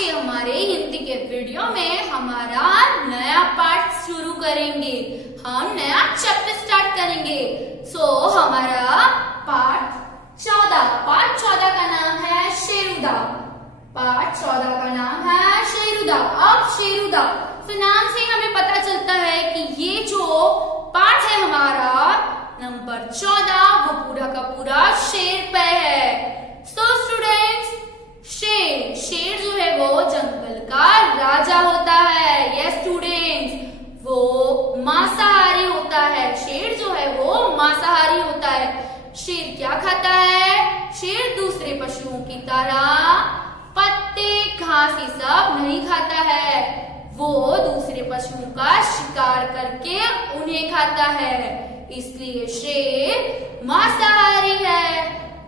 के हमारे हिंदी के वीडियो में हमारा नया पार्ट शुरू करेंगे। हम नया चैप्टर स्टार्ट करेंगे। हमारा पार्ट 14 का नाम है शेरुदा। पार्ट 14 का नाम है शेरुदा। अब शेरुदा नाम से हमें पता चलता है कि ये जो पार्ट है हमारा नंबर 14 वो पूरा का पूरा शेर पे है। स्टूडेंट्स, शेर जो है वो जंगल का राजा होता है। यस स्टूडेंट्स, वो मांसाहारी होता है। शेर जो है वो मांसाहारी होता है। शेर क्या खाता है? शेर दूसरे पशुओं की तरह पत्ते घास ये सब नहीं खाता है। वो दूसरे पशुओं का शिकार करके उन्हें खाता है, इसलिए शेर मांसाहारी है।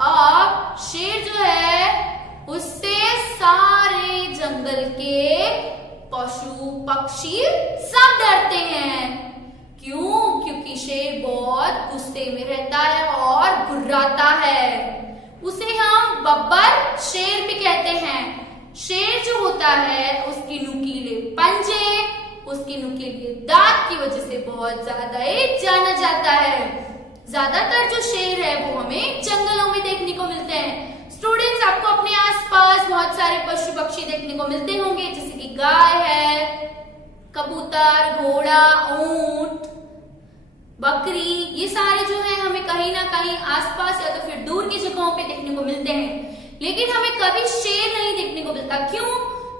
अब शेर जो है उससे सारे जंगल के पशु पक्षी सब डरते हैं। क्यों? क्योंकि शेर बहुत गुस्से में रहता है और गुर्राता है। उसे हम बब्बर शेर भी कहते हैं। शेर जो होता है उसकी नुकीले पंजे, उसके नुकीले दांत की वजह से बहुत ज्यादा जाना जाता है। ज्यादातर जो शेर है वो हमें जंगलों में देखने को मिलते हैं। स्टूडेंट्स, आपको अपने आसपास बहुत सारे पशु पक्षी देखने को मिलते होंगे, जैसे कि गाय है, कबूतर, घोड़ा, ऊंट, बकरी। ये सारे जो है हमें कहीं ना कहीं आसपास या तो फिर दूर की जगहों पे देखने को मिलते हैं, लेकिन हमें कभी शेर नहीं देखने को मिलता। क्यों?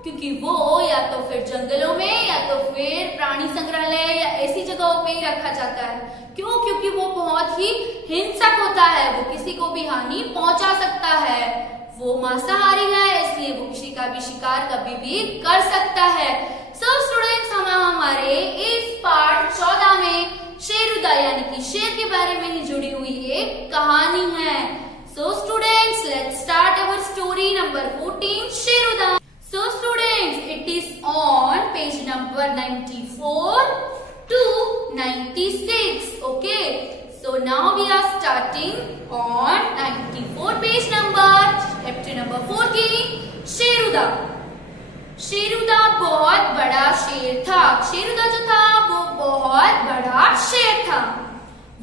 क्योंकि वो या तो फिर जंगलों में या तो फिर प्राणी संग्रहालय या ऐसी जगहों पे ही रखा जाता है। क्यों? क्योंकि वो बहुत ही हिंसक होता है, वो किसी को भी हानि पहुंचा सकता है। वो मांसाहारी है, इसलिए वो किसी का भी शिकार कभी भी कर सकता है। स्टूडेंट्स, हम हमारे इस पार्ट 14 में शेरुदा यानी कि शेर के बारे में ही जुड़ी हुई एक कहानी है। Students, let's start our story number 14, शेरुदा। Students, it is on page number 94 to 96. Okay, so now we are starting on 94 page number, chapter number 14, शेरुदा। शेरुदा बहुत बड़ा शेर था। शेरुदा जो था वो बहुत बड़ा शेर था।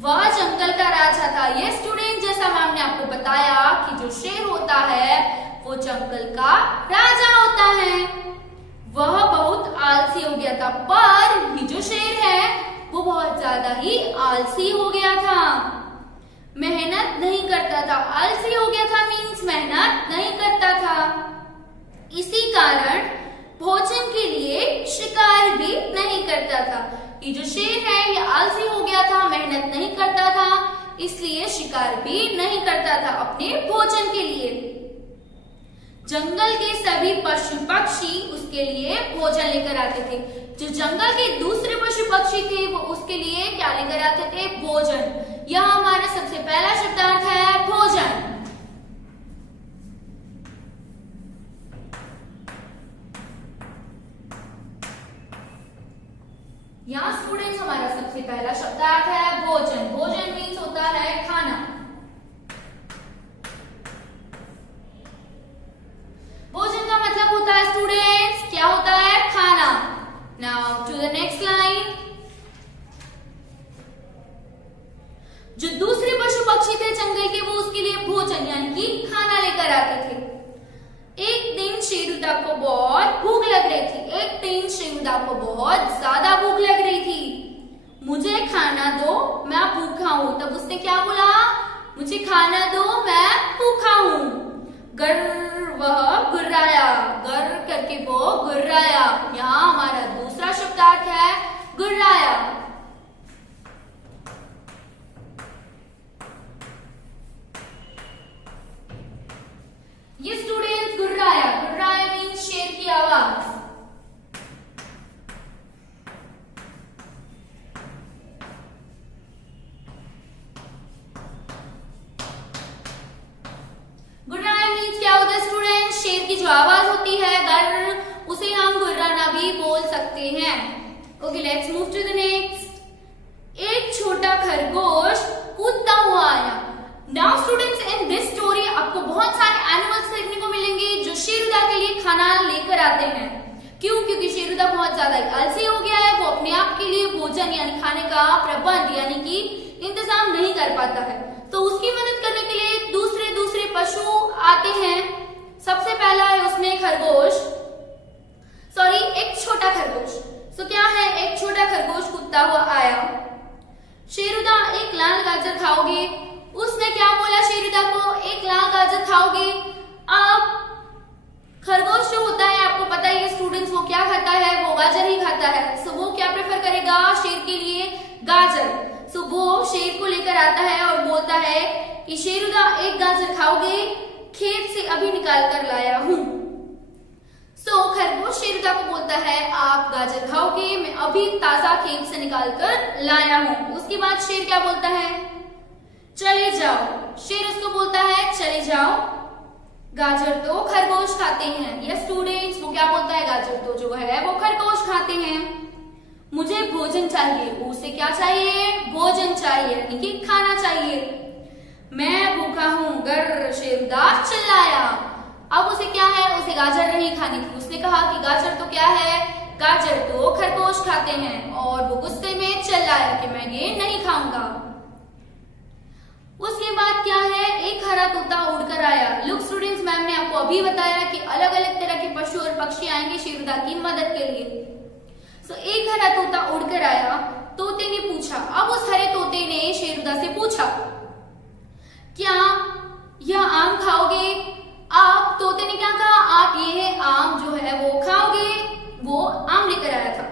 वह जंगल का राजा था। ये स्टूडेंट, जैसा मैम ने आपको बताया कि जो शेर होता है वो जंगल का राजा होता है। वह बहुत आलसी हो गया था, पर ये जो शेर है वो बहुत ज्यादा ही आलसी हो गया था। मेहनत नहीं करता था। आलसी हो गया था मीन्स मेहनत नहीं करता था। इसी कारण भोजन के लिए शिकार भी नहीं करता था। ये जो शेर है ये आलसी हो गया था, मेहनत नहीं करता था, इसलिए शिकार भी नहीं करता था अपने भोजन के लिए। जंगल के सभी पशु पक्षी उसके लिए भोजन लेकर आते थे। जो जंगल के दूसरे पशु पक्षी थे वो उसके लिए क्या लेकर आते थे? भोजन। यह हमारा सबसे पहला शब्दार्थ है भोजन। यहाँ स्टूडेंट्स हमारा सबसे पहला शब्दार्थ है भोजन। भोजन मीन्स होता है खाना। भोजन का मतलब होता है स्टूडेंट्स, क्या होता है? खाना। Now to the next line. जो दूसरे पशु पक्षी थे जंगल के वो उसके लिए भोजन यानी कि खाना लेकर आते थे। एक दिन शेरुदा को बहुत भूख लग रही थी। एक दिन शेरुदा को बहुत ज्यादा भूख लग रही थी। मुझे खाना दो, मैं भूखा हूं। तब उसने क्या बोला? मुझे खाना दो, मैं भूखा हूं। वह गुर्राया। गर करके वो गुर्राया। यहाँ हमारा दूसरा शब्दार्थ है गुर्राया। ये स्टूडेंट्स गुर्राया। गुर्राया मीन्स शेर की आवाज। गुर्राया मीन्स क्या होता है स्टूडेंट्स? शेर की जो आवाज होती है गर, उसे हम गुर्राना भी बोल सकते हैं। Okay, let's move to the next. एक छोटा खरगोश कूदता हुआ आया। Now students, in this story आपको बहुत सारे एनिमल्स देखने को मिलेंगे जो शेरुदा के लिए खाना लेकर आते हैं। क्यों? क्योंकि शेरुदा बहुत ज्यादा आलसी हो गया है, वो अपने आप के लिए भोजन यानी खाने का प्रबंध यानी कि इंतजाम नहीं कर पाता है। तो उसकी मदद करने के लिए दूसरे दूसरे पशु आते हैं। सबसे पहला है उसमें एक छोटा खरगोश। तो क्या है, एक छोटा खरगोश कूदता हुआ आया। शेरुदा एक लाल गाजर खाओगे? उसने क्या बोला शेरुदा को, एक लाल गाजर खाओगे? आप खरगोश जो होता है आपको पता ही है स्टूडेंट्स, वो क्या खाता है, वो गाजर ही खाता है। सो वो क्या प्रेफर करेगा शेर के लिए, गाजर। सो वो शेर को लेकर आता है और बोलता है कि शेरुदा एक गाजर खाओगे? खेत से अभी निकाल कर लाया हूं। सो खरगोश शेरुदा को बोलता है आप गाजर खाओगे? मैं अभी ताजा खेत से निकाल कर लाया हूं। उसके बाद शेर क्या बोलता है, चले जाओ। शेर उसको बोलता है चले जाओ, गाजर तो खरगोश खाते हैं। ये स्टूडेंट्स, वो क्या बोलता है, गाजर तो जो है वो खरगोश खाते हैं, मुझे भोजन चाहिए। उसे क्या चाहिए, भोजन चाहिए यानी कि खाना चाहिए। मैं भूखा हूं, गर शेरुदा चिल्लाया। अब उसे क्या है, उसे गाजर नहीं खानी थी। उसने कहा कि गाजर तो क्या है, गाजर तो खरगोश खाते हैं, और वो गुस्से में चिल्लाया कि मैं ये नहीं खाऊंगा। उसके बाद क्या है, एक हरा तोता उड़कर आया। लुक स्टूडेंट्स, मैम ने आपको अभी बताया कि अलग अलग तरह के पशु और पक्षी आएंगे शेरुदा की मदद के लिए। सो एक हरा तोता उड़कर आया। तोते ने पूछा, अब उस हरे तोते ने शेरुदा से पूछा क्या यह आम खाओगे? आप, तोते ने क्या कहा, आप ये आम जो है वो खाओगे? वो आम लेकर आया था,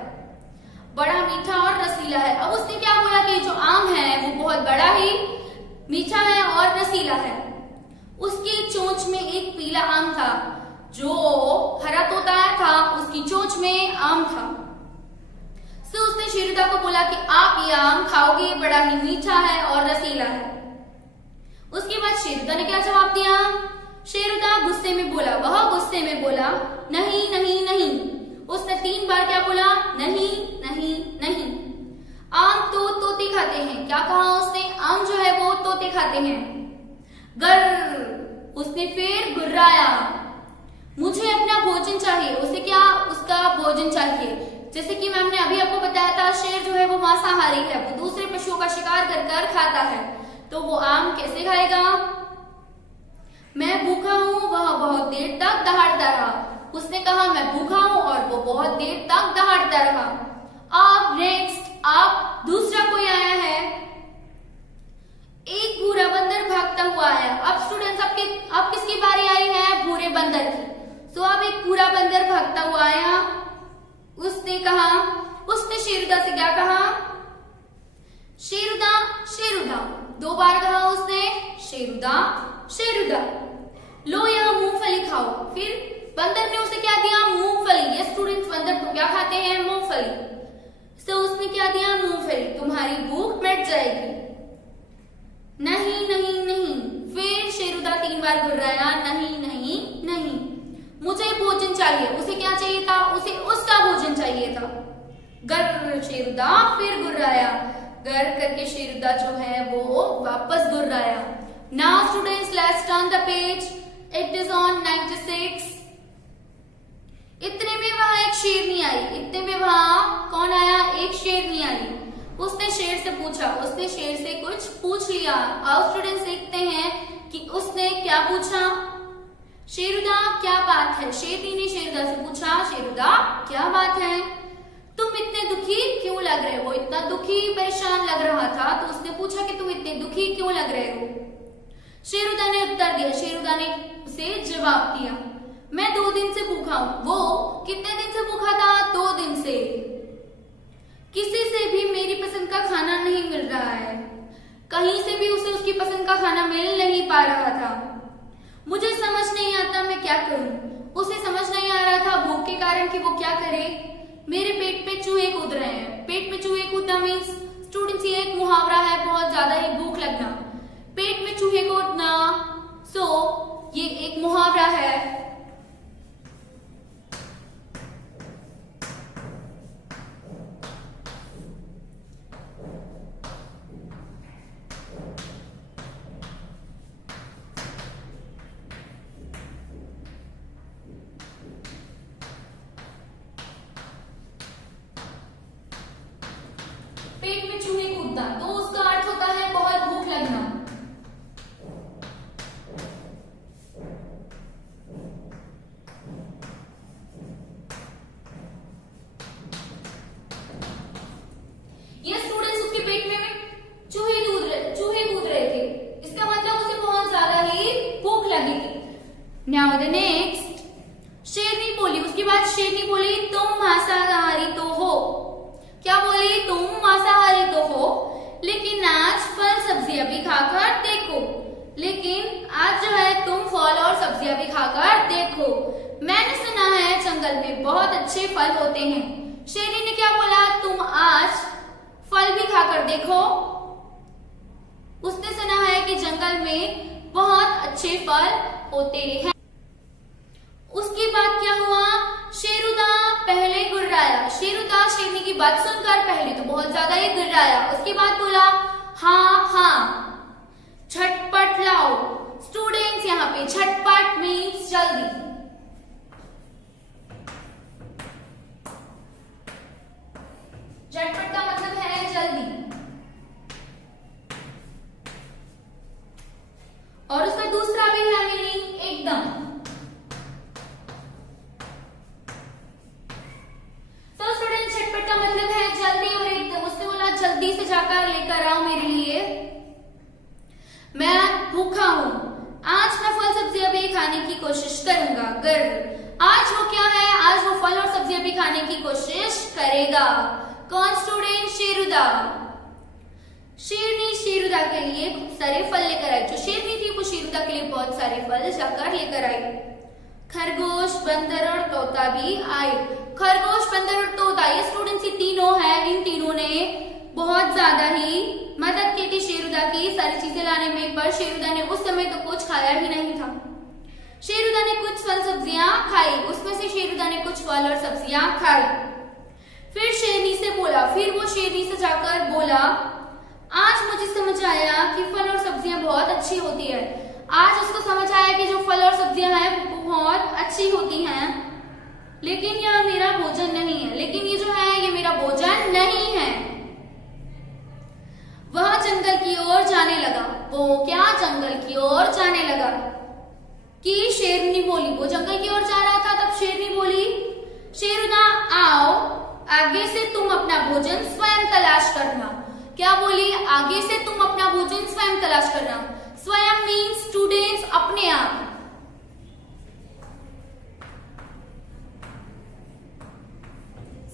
बड़ा मीठा और रसीला है। अब उसने क्या बोला कि जो आम है वो बहुत बड़ा ही मीठा है और रसीला है। उसकी चोंच में एक पीला आम था। जो हरा तोता आया था उसकी चोंच में आम था। सो उसने शेरुदा को बोला कि आप ये आम खाओगे? बड़ा ही मीठा है और रसीला है। उसके बाद शेरुदा ने क्या जवाब दिया? शेरुदा गुस्से में बोला, वह गुस्से में बोला नहीं नहीं नहीं। उसने 3 बार क्या बोला, नहीं नहीं नहीं। आम तो तोते खाते हैं। क्या कहा उसने, आम जो है वो तोते खाते हैं। गर, उसने फिर गुर्राया, मुझे अपना भोजन चाहिए। उसे क्या, उसका भोजन चाहिए। जैसे कि मैम ने अभी आपको बताया था शेर जो है वो मांसाहारी है, वो दूसरे पशुओं का शिकार कर कर खाता है, तो वो आम कैसे खाएगा? मैं भूखा हूं, वह बहुत देर तक दहाड़ता रहा। उसने कहा मैं भूखा हूं और वो बहुत देर तक दहाड़ता रहा। अब नेक्स्ट, आप दूसरा कोई आया है। एक भूरा बंदर भागता हुआ आया। अब स्टूडेंट्स अब किसकी बारी आई है, भूरे बंदर की। तो अब एक भूरा बंदर भागता हुआ आया। उसने कहा, उसने शेरुदा से क्या कहा, शेरुदा शेरुदा। 2 बार कहा उसने, शेरुदा शेरुदा। लो यह मूंगफली खाओ। फिर बंदर ने उसे क्या दिया, मूंगफली। ये स्टूडेंट्स, बंदर तो क्या खाते हैं, मूंगफली। तो उसने क्या दिया, मूंगफली। तुम्हारी भूख मिट जाएगी। नहीं नहीं नहीं। फिर शेरुदा 3 बार गुर्राया, नहीं नहीं नहीं, मुझे भोजन चाहिए। उसे क्या चाहिए था, उसे उसका भोजन चाहिए था। गर, शेरुदा फिर गुर्राया। गर करके शेरुदा जो है वो वापस गुर्राया। Now students, let's turn the page. It is on 96। इतने में वहां एक शेरनी आई। इतने में वहां कौन आया, एक शेरनी आई। उसने शेर से पूछा, उसने शेर से कुछ पूछ लिया। आओ स्टूडेंट्स देखते हैं कि उसने क्या पूछा। शेरुदा क्या बात है? शेरनी ने शेरुदा से पूछा, शेरुदा क्या बात है, तुम इतने दुखी क्यों लग रहे हो? इतना दुखी परेशान लग रहा था तो उसने पूछा कि तुम इतने दुखी क्यों लग रहे हो? शेरुदा ने उत्तर दिया। शेरुदा ने उसे जवाब दिया, मैं 2 दिन से भूखा हूं। वो कितने दिन से भूखा था, 2 दिन से। किसी से भी मेरी पसंद का खाना नहीं मिल रहा है। कहीं से भी उसे उसकी पसंद का खाना मिल नहीं पा रहा था। मुझे समझ नहीं आता मैं क्या करूं। उसे समझ नहीं आ रहा था भूख के कारण कि वो क्या करे। मेरे पेट पे चूहे कूद रहे हैं। पेट में चूहे कूदना मीन्स स्टूडेंट्स ये एक मुहावरा है, बहुत ज्यादा ही भूख लगना, पेट में चूहे कूदना। सो ये एक मुहावरा है। पेट में चूहे कूदना, तो उसका अर्थ होता है बहुत भूख लगना। ये स्टूडेंट्स उसके पेट में चूहे कूद रहे थे, इसका मतलब उसे बहुत ज्यादा ही भूख लगी थी। नाउ द नेक्स्ट, शेरनी बोली, उसके बाद शेरनी बोली तुम मांसाहारी तो हो। क्या बोली? तुम मांसाहारी तो हो, लेकिन आज फल सब्जियां भी खाकर देखो। लेकिन आज जो है तुम फल और सब्जियां भी खाकर देखो। मैंने सुना है जंगल में बहुत अच्छे फल होते हैं। शेरनी ने क्या बोला? तुम आज फल भी खाकर देखो। उसने सुना है कि जंगल में बहुत अच्छे फल होते हैं। उसके बाद क्या हुआ? शेरुदा पहले गुर्राया। शेरुदा शेरनी की बात सुनकर पहले तो बहुत ज्यादा ही गुर्राया, उसके बाद बोला हाँ हाँ झटपट लाओ। स्टूडेंट्स यहाँ पे झटपट मीन्स जल्दी। झटपट का मतलब है जल्दी, और उसका दूसरा भी है मीनिंग एकदम। तो स्टूडेंट झटपट का मतलब है जल्दी और एकदम। उसने बोला जल्दी से जाकर लेकर आओ मेरे लिए, मैं भूखा हूं। आज मैं फल सब्जियां भी खाने की कोशिश करूंगा। आज वो क्या है? आज वो फल और सब्जियां भी खाने की कोशिश करेगा। कौन स्टूडेंट? शेरुदा। शेरनी शेरुदा के लिए खूब सारे फल लेकर आई। जो शेरनी थी वो शेरुदा के लिए बहुत सारे फल जाकर लेकर आई। खरगोश, बंदर और तोता भी आए। खरगोश, बंदर और तोता, ये स्टूडेंट्स ये तीनों हैं। इन तीनों ने बहुत ज्यादा ही मदद की थी शेरुदा की सारी चीजें लाने में, पर शेरुदा ने उस समय तो कुछ खाया ही नहीं था। शेरुदा ने कुछ फल सब्जियां खाई, उसमें से शेरुदा ने कुछ फल और सब्जियां खाई। फिर शेरनी से बोला, फिर वो शेरनी से जाकर बोला आज मुझे समझ आया कि फल और सब्जियां बहुत अच्छी होती है। आज उसको समझ आया कि जो फल और सब्जियां हैं वो बहुत अच्छी होती हैं, लेकिन यह मेरा भोजन नहीं है। लेकिन ये जो है ये मेरा भोजन नहीं है। वह जंगल की ओर जाने लगा। वो क्या? जंगल की ओर जाने लगा। कि शेरनी बोली, वो जंगल की ओर जा रहा था, तब शेरनी बोली शेरुदा आओ, आगे से तुम अपना भोजन स्वयं तलाश करना। क्या बोली? आगे से तुम अपना भोजन स्वयं तलाश करना। स्वयं मीन्स स्टूडेंट्स अपने आप।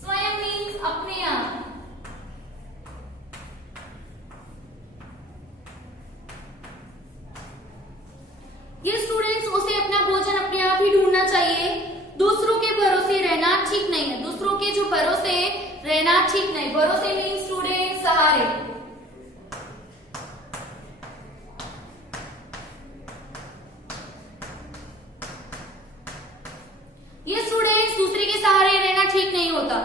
स्वयं मीन्स अपने आप। ये स्टूडेंट्स उसे अपना भोजन अपने आप ही ढूंढना चाहिए। दूसरों के भरोसे रहना ठीक नहीं है। दूसरों के जो भरोसे रहना ठीक नहीं। भरोसे मीन्स स्टूडेंट सहारे। ये स्टूडेंट्स दूसरे के सहारे रहना ठीक नहीं होता।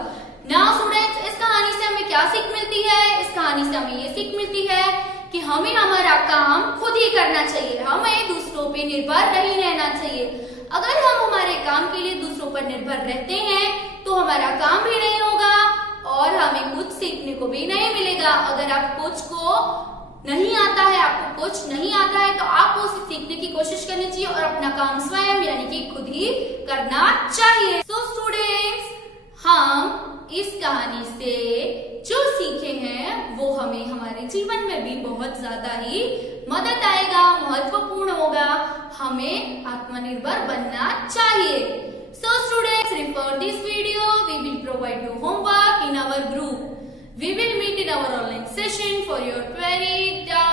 नाउ स्टूडेंट्स इस कहानी से हमें क्या सीख मिलती है? इस कहानी से हमें ये सीख मिलती है कि हमें हमारा काम खुद ही करना चाहिए। हमें दूसरों पे निर्भर नहीं रहना चाहिए। अगर हम हमारे काम के लिए दूसरों पर निर्भर रहते हैं तो हमारा काम भी नहीं होगा और हमें कुछ सीखने को भी नहीं मिलेगा। अगर आप कुछ को नहीं आता है, आपको कुछ नहीं आता है, तो आपको उसे सीखने की कोशिश करनी चाहिए और अपना काम स्वयं यानी कि खुद ही करना चाहिए। So स्टूडेंट्स, हम इस कहानी से जो सीखे हैं वो हमें हमारे जीवन में भी बहुत ज्यादा ही मदद आएगा, महत्वपूर्ण होगा। हमें आत्मनिर्भर बनना चाहिए। So students, refer this video. We will provide you homework in our group. We will meet in our online session for your query, doubt,